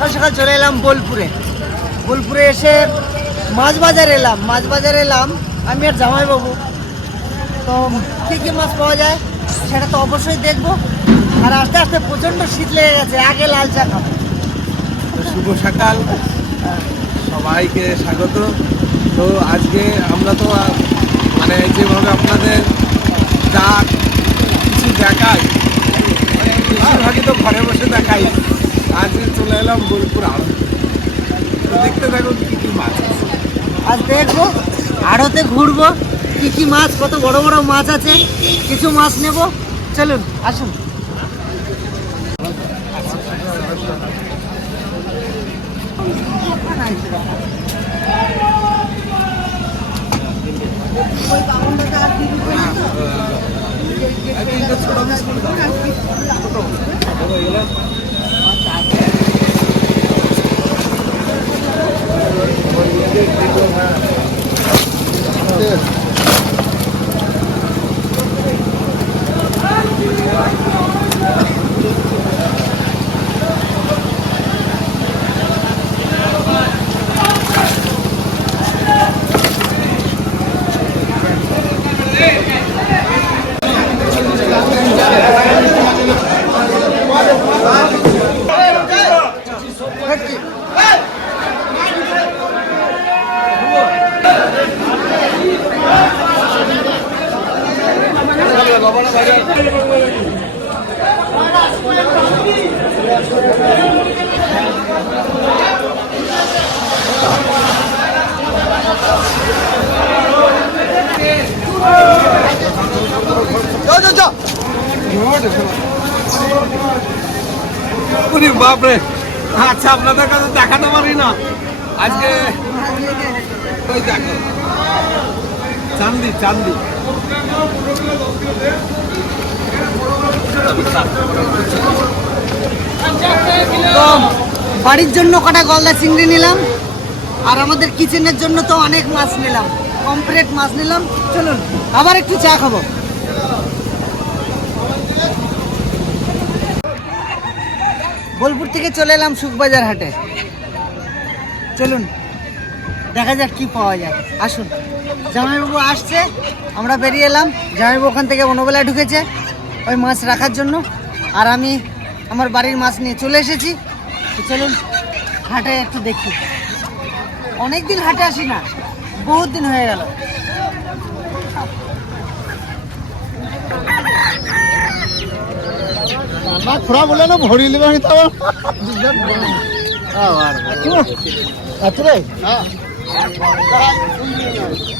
সকাল সকাল চলে এলাম বোলপুরে। বোলপুরে এসে মাছ বাজার এলাম, মাছ বাজার এলাম। আমি আর জামাইবাবু। তো কী কী মাছ পাওয়া যায় সেটা তো অবশ্যই দেখব। আর আস্তে আস্তে প্রচণ্ড শীত লেগে গেছে, আগে লাল চা খাব। শুভ সকাল। সবাইকে স্বাগত। তো আজকে আমরা তো মানে যেভাবে আপনাদের যা কিছু দেখাই, বেশিরভাগই তো ঘরে বসে দেখাই। আজকে চলে এলাম বোলপুর আড়ত। দেখতে থাকুন কী কী মাছ আজ দেখব আড়তে ঘুরবো কি কি মাছ কত বড় বড় মাছ আছে কিছু মাছ নেব। চলুন আসুন। ওরে বাপরে। আচ্ছা আপনাদের কাছে দেখাতে পারি না? আজকে ওই দেখো। চান্দি চান্দি। বাড়ির জন্য কটা গলদা চিংড়ি নিলাম আর আমাদের কিচেনের জন্য তো অনেক মাছ নিলাম। কমপ্লিট মাছ নিলাম। চলুন আবার একটু চা খাব। বোলপুর থেকে চলে এলাম সুখবাজার হাটে। চলুন দেখা যাক কি পাওয়া যায়। আসুন। জামাইবাবু আসছে আমরা বেরিয়ে এলাম। জামাইবাবু ওখান থেকে বনবেলায় ঢুকেছে ওই মাছ রাখার জন্য। আর আমি আমার বাড়ির মাছ নিয়ে চলে এসেছি। তো চলুন হাটে একটু দেখি। অনেক দিন হাটে আসি না বহুত দিন হয়ে গেল। না খুড়া বলে না ভরি লিবে আমি তো আচ্ছা রে। ভালো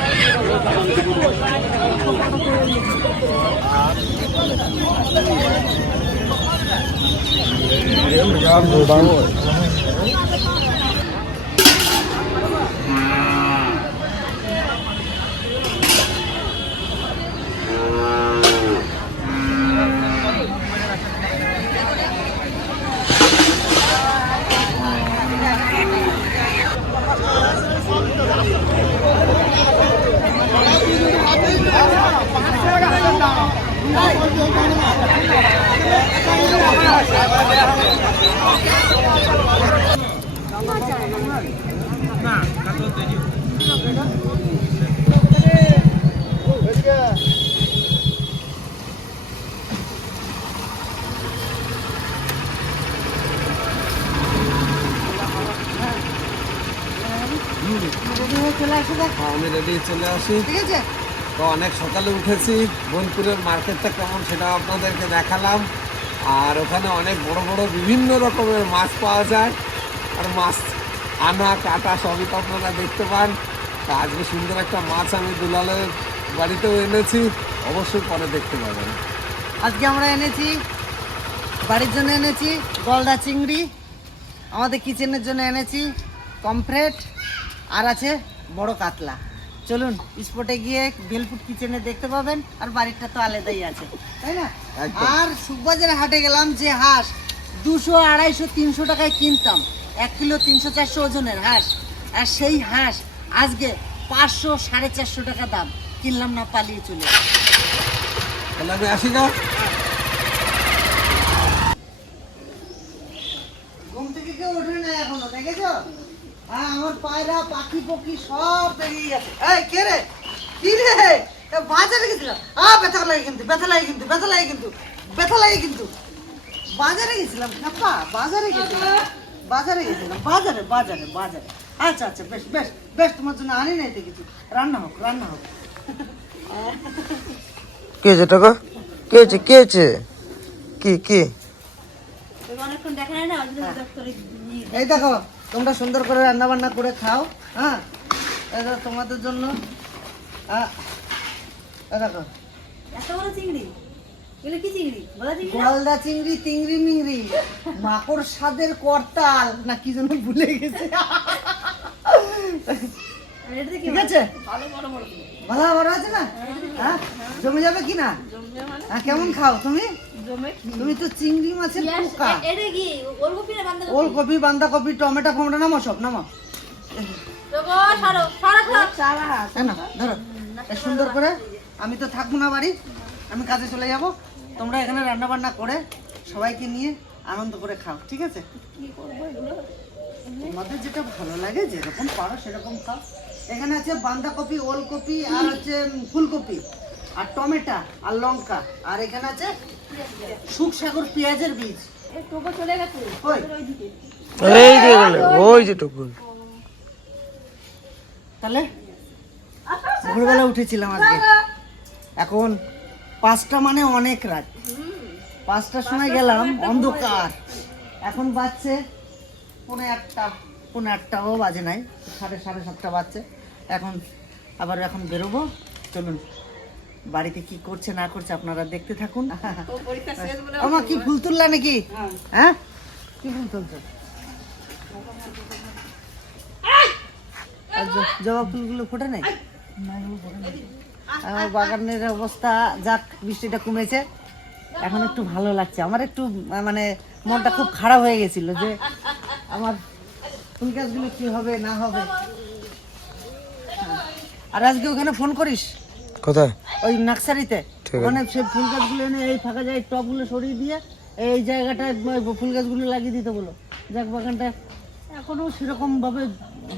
হয়ে চলে আসে দেখ। আমি রেডি চলে আসি। ঠিক আছে? তো অনেক সকালে উঠেছি। বোনপুরের মার্কেটটা কেমন সেটা আপনাদেরকে দেখালাম। আর ওখানে অনেক বড় বড় বিভিন্ন রকমের মাছ পাওয়া যায়। আর মাছ আনা কাটা সবই তো আপনারা দেখতে পান। তা আজকে সুন্দর একটা মাছ আমি দুলালের বাড়িতেও এনেছি। অবশ্যই পরে দেখতে পাবেন। আজকে আমরা এনেছি বাড়ির জন্য এনেছি গলদা চিংড়ি। আমাদের কিচেনের জন্য এনেছি কমফ্রেট আর আছে বড় কাতলা চলুন স্পটে গিয়ে বেলপুট কিচেনে দেখতে পাবেন আর বাড়িটা তো আলাদাই আছে তাই না। আর সুখবাজারে হাটে গেলাম যে হাঁস দুশো আড়াইশো তিনশো টাকায় কিনতাম এক কিলো তিনশো চারশো ওজনের হাঁস আর সেই হাঁস আজকে পাঁচশো সাড়ে চারশো টাকা দাম কিনলাম না পালিয়ে চলে। আসি না ঘুম থেকে কেউ ওঠে না এখনও দেখেছ হ্যাঁ আমার পায়রা পাখি পক্ষী সব বেরিয়ে গেছে। এই কে রে? কি রে? এ, বাজারে গেছিলাম আ ব্যথা লাগে কিন্তু ব্যথা লাগে কিন্তু ব্যথা লাগে কিন্তু ব্যথা লাগে কিন্তু। বাজারে গেছিলাম খাপা বাজারে গেছিলাম বাজারে গেছিলাম বাজারে বাজারে বাজারে। আচ্ছা আচ্ছা বেশ বেশ বেশ তোমার জন্য আনি নাই তো কিছু রান্না হোক রান্না হোক। কি হয়েছে টাকা কি হয়েছে কি হয়েছে? কি কি? এই দেখো তোমরা সুন্দর করে রান্না বান্না করে খাও হ্যাঁ? দেখো তোমাদের জন্য গলদা চিংড়ি? তিংড়ি মিংড়ি। মাকড় স্বাদের করতাল না কি যেন ভুলে গেছে। ঠিক আছে? ভালো বড় আছে না? হ্যাঁ জমে যাবে কি না? হ্যাঁ কেমন খাও তুমি? তুমি তো চিংড়ি মাছের পোকা। ওলকপি বাঁধাকপি টমেটো ফমেটো নামো সব নামো। ধরো। সুন্দর করে আমি তো থাকব না বাড়ি আমি কাজে চলে যাব। তোমরা এখানে রান্না বান্না করে সবাইকে নিয়ে আনন্দ করে খাও ঠিক আছে? তোমাদের যেটা ভালো লাগে যেরকম পারো সেরকম খাও। এখানে আছে বাঁধাকপি ওলকপি আর হচ্ছে ফুলকপি আর টমেটো আর লঙ্কা আর এখানে আছে শুকসাগর পেঁয়াজের বীজ। কই? এই যে গেলে ওই যে টুকুন তাহলে ভোরবেলা উঠেছিলাম আজকে। এখন পাঁচটা মানে অনেক রাত। পাঁচটার সময় গেলাম অন্ধকার। এখন বাজছে পৌনে আটটা পৌনে আটটাও বাজে নাই সাড়ে সাড়ে সাতটা বাজছে। এখন আবার এখন বেরোবো চলুন। বাড়িতে কি করছে না করছে আপনারা দেখতে থাকুন। আমার কি ফুল তুললা নাকি? হ্যাঁ। কি ফুল তুলছো? জবা ফুলগুলো ফোটে নাই? আমার বাগানের অবস্থা যাক বৃষ্টিটা কমেছে। এখন একটু ভালো লাগছে। আমার একটু মানে মনটা খুব খারাপ হয়ে গেছিল যে আমার ফুল গাছগুলো কি হবে না হবে। হ্যাঁ। আর আজকে ওখানে ফোন করিস? কোথায়? ওই নার্সারিতে। ওখানে সে ফুল গাছগুলো এনে এই ফাঁকা জায়গায় টবগুলো সরিয়ে দিয়ে এই জায়গাটায় ফুল গাছগুলো লাগিয়ে দিতে বলো। যাক বাগানটা এখনও সেরকম ভাবে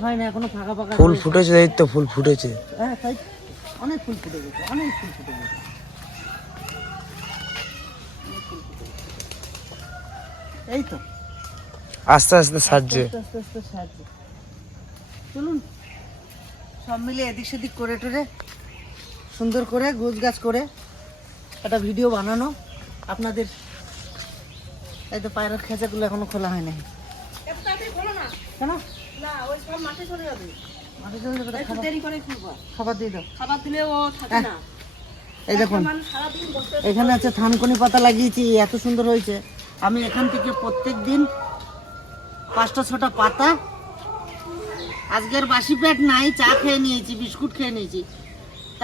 হয় না এখনও ফাঁকা ফাঁকা ফুল ফুটেছে এই তো ফুল ফুটেছে। হ্যাঁ তাই অনেক ফুল ফুটে গেছে অনেক ফুল ফুটে গেছে। এই তো। আস্তে আস্তে সাজছে। আস্তে আস্তে সাহায্য চলুন সব মিলে এদিক সেদিক করে টরে সুন্দর করে গোছ গাছ করে একটা ভিডিও বানানো। আপনাদের এই তো পায়রার খেঁচাগুলো এখনও খোলা হয় নাই। কেন? মাঠে চলে যাবে। তো খাবার- দাও। হ্যাঁ। এই দেখুন এখানে আছে থানকুনি পাতা লাগিয়েছি এত সুন্দর হয়েছে। আমি এখান থেকে প্রত্যেক দিন পাঁচটা ছটা পাতা। আজকের বাসি পেট নাই চা খেয়ে নিয়েছি বিস্কুট খেয়ে নিয়েছি।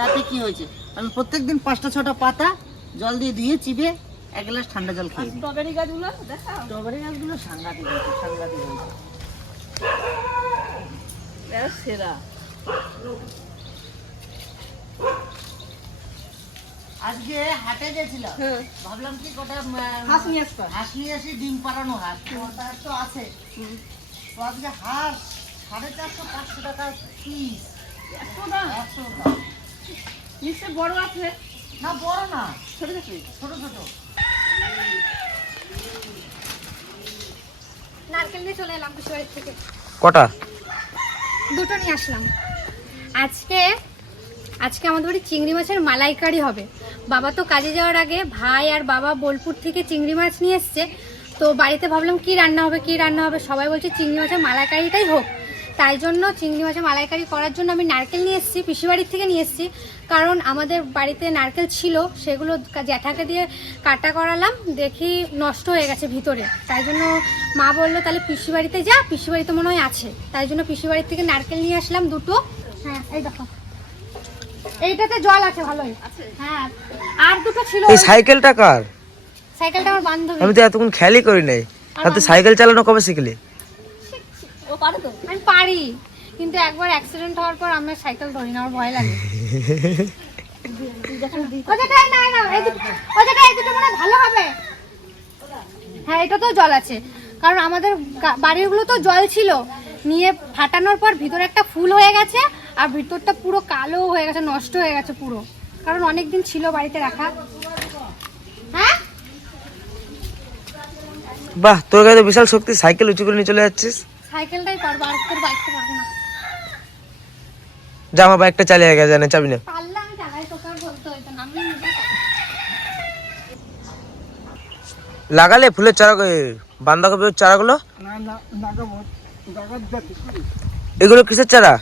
তাতে কি হয়েছে? আমি প্রত্যেক দিন পাঁচটা ছটা পাতা জল দিয়ে ধুয়ে চিবে এক গ্লাস ঠান্ডা জল খেয়ে স্ট্রবেরি গাছগুলো দেখা স্ট্রবেরি গাছগুলো সাংঘাতিক হয়েছে সাংঘাতিক হয়েছে। আজকে হাটে গেছিলাম। ভাবলাম কি কটা হাঁস নিয়ে আসব হাঁস নিয়ে আসি ডিম পাড়ানো হাঁস। তো আছে। তো আজকে হাঁস সাড়ে চারশো পাঁচশো টাকা পিস একশো দাম নিশ্চয় বড় আছে। না বড় না। ছোট ছোট ছোট ছোট। নারকেল নিয়ে চলে এলাম পিসিবাড়ির থেকে। কটা? দুটো নিয়ে আসলাম। আজকে আজকে আমাদের বাড়ি চিংড়ি মাছের মালাইকারি হবে। বাবা তো কাজে যাওয়ার আগে ভাই আর বাবা বোলপুর থেকে চিংড়ি মাছ নিয়ে এসছে। তো বাড়িতে ভাবলাম কি রান্না হবে কি রান্না হবে? সবাই বলছে চিংড়ি মাছের মালাইকারিটাই হোক। তাই জন্য চিংড়ি মাছের মালাইকারি করার জন্য আমি নারকেল নিয়ে এসেছি পিসিবাড়ির থেকে নিয়ে এসেছি। কারণ আমাদের বাড়িতে নারকেল ছিল সেগুলো জ্যাঠাকে দিয়ে কাটা করালাম দেখি নষ্ট হয়ে গেছে ভিতরে। তাই জন্য মা বলল তাহলে পিসি বাড়িতে যা পিসি বাড়িতে মনে হয় আছে। তাই জন্য পিসি বাড়ির থেকে নারকেল নিয়ে আসলাম দুটো। হ্যাঁ এই দেখো। এইটাতে জল আছে ভালোই। হ্যাঁ আর দুটো ছিল এই সাইকেলটা কার? সাইকেলটা আমার বান্ধবী। আমি তো এতক্ষণ খেয়ালই করি নাই। আর তুই সাইকেল চালানো কবে শিখলি? আমি পারি কিন্তু একবার অ্যাক্সিডেন্ট হওয়ার পর আমি সাইকেল ধরি না আমার ভয় লাগে। ও না, না, এই দুটো- ও এই দুটো মনে ভালো হবে। হ্যাঁ এটা তো জল আছে। কারণ আমাদের বাড়িগুলো তো জল ছিল। নিয়ে ফাটানোর পর ভিতরে একটা ফুল হয়ে গেছে আর ভিতরটা পুরো কালো হয়ে গেছে নষ্ট হয়ে গেছে পুরো। কারণ অনেকদিন ছিল বাড়িতে রাখা। হ্যাঁ? বাহ তোর কাছে তো বিশাল শক্তি সাইকেল উঁচু করে নিয়ে চলে যাচ্ছিস। সাইকেলটাই পারব আর তোর বাইকটা পারব না। যা বাইকটা চালিয়ে গেছে জানে চাবি না। পারলে আমি চালাই তোকে আর বলতে হইতো না আমি লাগালে ফুলের চারা বান্ধাকপির চারাগুলো? না না এগুলো কিসের চারা?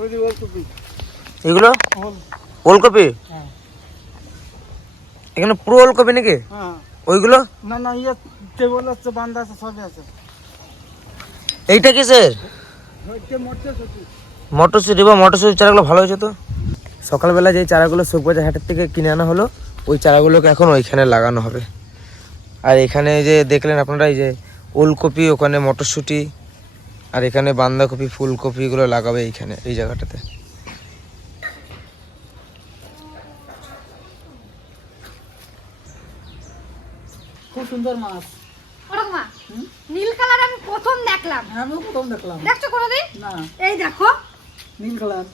ওলকপি। এগুলো? ওলকপি? হ্যাঁ। এখানে পুরো ওলকপি নাকি? হ্যাঁ। ওইগুলো? না না ইয়ে টেবল আছে বান্ধা আছে সবই আছে। এইটা কিসের? মটরশুটি। বা মটরশুটির চারাগুলো ভালো হয়েছে তো? সকালবেলা যে চারাগুলো সুখবাজার হাটের থেকে কিনে আনা হলো ওই চারাগুলোকে এখন ওইখানে লাগানো হবে। আর এখানে যে দেখলেন আপনারা এই যে ওলকপি ওখানে মটরশুঁটি আর এখানে বাঁধাকপি ফুলকপি এগুলো লাগাবে এইখানে এই জায়গাটাতে। খুব সুন্দর মাছ। ওরকম নীল কালার আমি প্রথম দেখলাম। আমিও প্রথম দেখলাম। দেখছ কোনোদিন? না। এই দেখো। নীল কালার।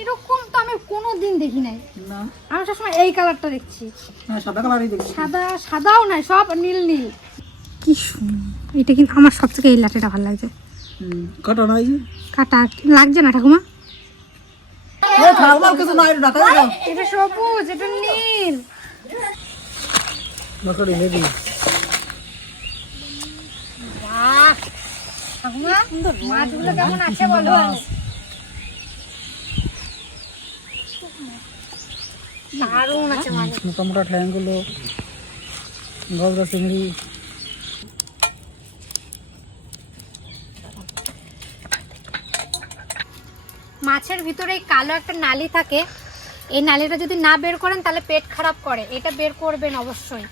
এরকম তো আমি কোনোদিন দেখি নাই। না। আমি সবসময় এই কালারটা দেখছি। হ্যাঁ সাদা কালারই দেখছি। সাদা সাদাও নাই সব নীল নীল। কি সুন্দর। এটা কিন্তু আমার সব থেকে এই লাঠিটা ভালো লাগছে কাটা নাই কাটা লাগছে না ঠাকুমা? এটা সবুজ এটা নীল নকরি নেবি বাহ ঠাকুমা মাছগুলো কেমন আছে বলো? দারুণ আছে মাছ মোটা মোটা ঠ্যাংগুলো গলদা চিংড়ি। মাছের ভিতরে এই কালো একটা নালি থাকে। এই নালিটা যদি না বের করেন তাহলে পেট খারাপ করে। এটা বের করবেন অবশ্যই।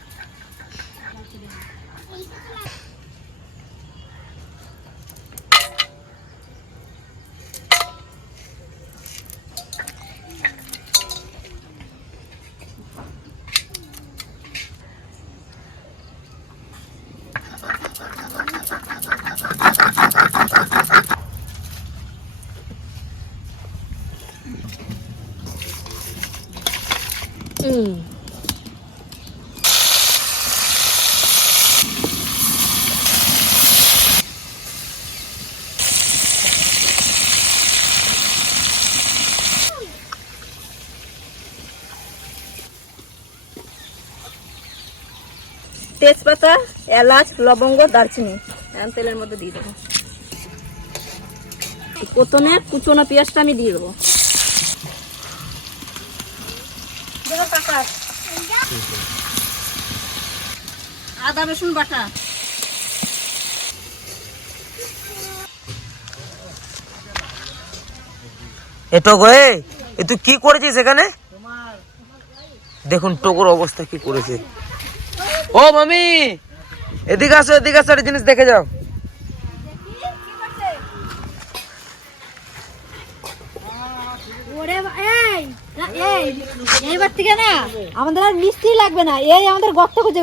তেজপাতা, এলাচ, লবঙ্গ, দারচিনি। তেলের মধ্যে দিয়ে দেবো। প্রথমে কুচনো পেঁয়াজটা আমি দিয়ে দেবো। আদা, রসুন বাটা। এ টোকো এ কি করেছিস এখানে? দেখুন, টোকোর অবস্থা কি করেছে। ও মামি! এদিকে আসো এদিকে আসো একটা জিনিস দেখে যাও। এইবার থেকে না আমাদের আর মিস্ত্রি লাগবে না এই আমাদের গর্ত খুঁজে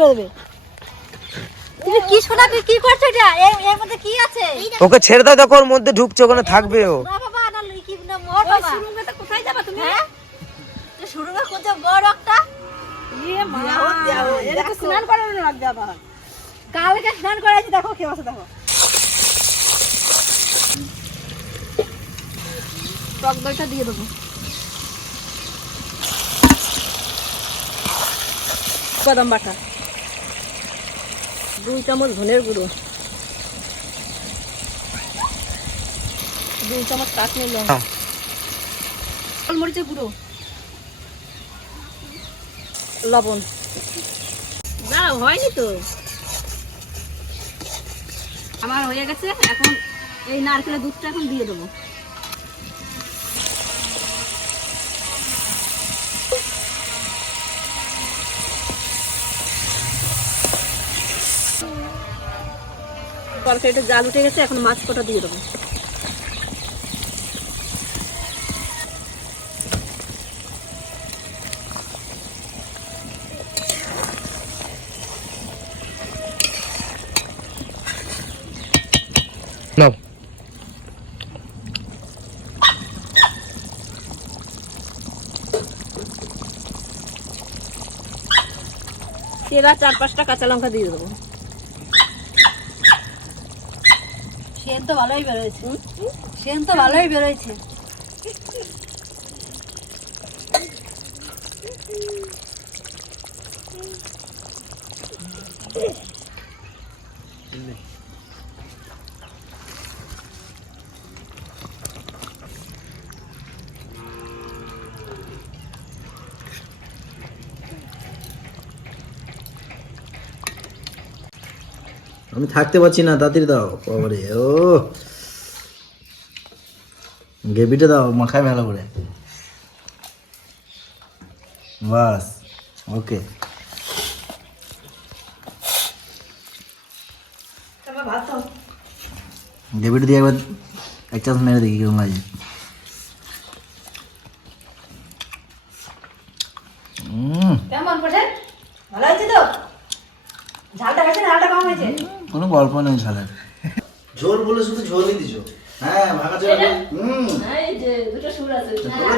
তুমি কি শোনা কি করছ এটা? এর এর মধ্যে কি আছে? ওকে ছেড়ে দাও দেখো ওর মধ্যে ঢুকছে ওখানে থাকবে ও। না বাবা না লই কি না মোর বাবা সুরঙ্গতে কোথায় যাবা তুমি? হ্যাঁ? কোথায় বড় একটা। স্নান করানো লাগবে আবার। কালকে স্নান করাইছি দেখো কি অবস্থা দেখো। টক দইটা দিয়ে দেবো। বাদাম বাটা। দুই চামচ ধনের গুঁড়ো। দুই চামচ কাশ্মীর লঙ্কা। গোলমরিচের গুঁড়ো। লবণ। না হয়নি তো? আমার হয়ে গেছে, এখন এই নারকেলের দুধটা এখন দিয়ে দেবো। তরকারিটা জাল উঠে গেছে, এখন মাছ কটা দিয়ে দেবো। সেরা চার পাঁচটা কাঁচা লঙ্কা দিয়ে দেবো। সেন তো ভালোই বেরোয়েছে। সেন তো ভালোই বেরোয়েছে। আমি থাকতে পারছি না তাড়াতাড়ি দাও বাবারে ও। গ্রেভিটা দাও মাখায় ভালো করে। বাস ওকে। গ্রেভিটা দিয়ে একবার এক চান্স মেরে দেখি কেমন লাগে উম, কেমন পড়ে ভালো হয়েছে তো ঝালটা হয়েছে না ঝালটা কম হয়েছে কোনো গল্প ঝোল বলে শুধু ঝোলই দিছো? হ্যাঁ ভাঙা চোরা হুম। এই যে দুটো সুর আছে।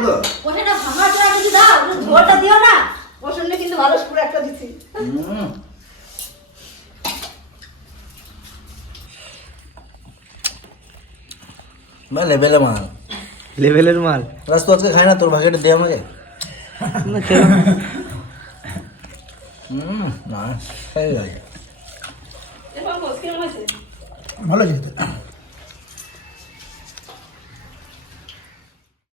তো? ওটা ভাঙা চড়া কিছু দাও ঝোলটা দিও না। ওর কিন্তু ভালো সুর একটা দিচ্ছি হুম। ভাই লেভেলে মাল। লেভেলের মাল। রাস তো আজকে খাই না? তোর ভাগেটা দে আমাকে। হুম না খাই যাই। এরপর বস